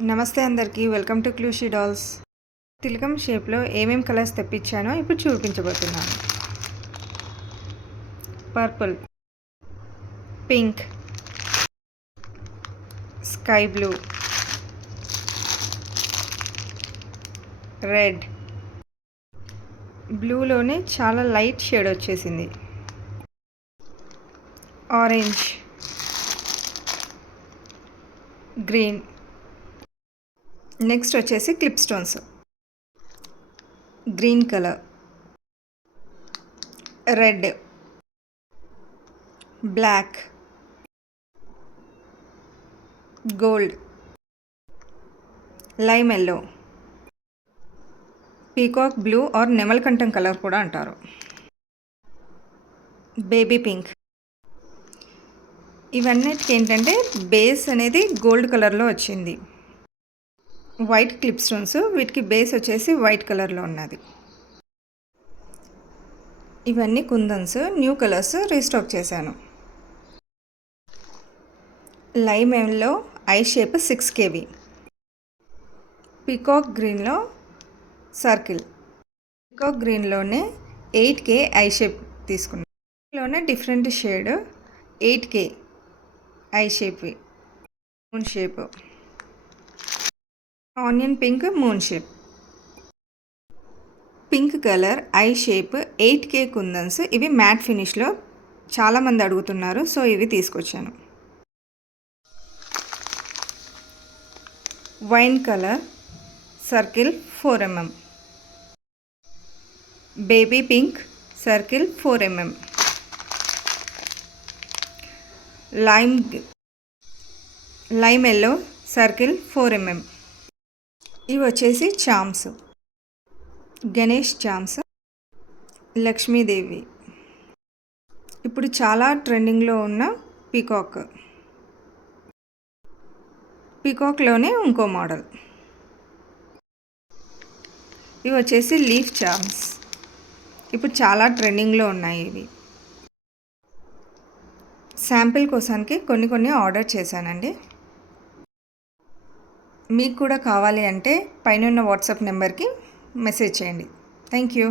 నమస్తే అందరికీ, welcome to క్లూషీ dolls. తిలకం షేప్లో ఏమేం కలర్స్ తెప్పించానో ఇప్పుడు చూపించబోతున్నాను. Purple, pink, sky blue, red, బ్లూలోనే చాలా లైట్ షేడ్ వచ్చేసింది, ఆరెంజ్, గ్రీన్. నెక్స్ట్ వచ్చేసి clip stones, green colour, red, black, gold, lime yellow, peacock blue or నెమలికంఠం కలర్ కూడా అంటారు, బేబీ పింక్. ఇవన్నిటికి ఏంటంటే బేస్ అనేది గోల్డ్ కలర్లో వచ్చింది. వైట్ క్లిప్ స్టోన్స్, వీటికి బేస్ వచ్చేసి వైట్ కలర్లో ఉన్నది. ఇవన్నీ కుందన్స్, న్యూ కలర్స్ రీస్టాక్ చేశాను. Lime yellow eye shape 6 kb, peacock గ్రీన్లో సర్కిల్, పీకాక్ గ్రీన్లోనే 8K ఐ షేప్ తీసుకున్నాను. ఇందులోనే different shade 8K eye shape, moon shape, onion pink moon shape, pink colour eye shape 8K kundans. ఇవి matte ఫినిష్లో చాలామంది అడుగుతున్నారు, so ఇవి తీసుకొచ్చాను. Wine colour circle 4 mm, baby pink circle 4 mm, lime yellow circle 4 mm. ఇవి వచ్చేసి చామ్స్, గణేష్ చామ్స్, లక్ష్మీదేవి. ఇప్పుడు చాలా ట్రెండింగ్లో ఉన్న పీకాక్లోనే ఇంకో మోడల్. ఇవి వచ్చేసి లీఫ్ చామ్స్, ఇప్పుడు చాలా ట్రెండింగ్లో ఉన్నాయి. ఇవి శాంపిల్ కోసానికి కొన్ని ఆర్డర్ చేశానండి. మీకు కూడా కావాలి అంటే పైన ఉన్న వాట్సాప్ నెంబర్కి మెసేజ్ చేయండి. Thank you.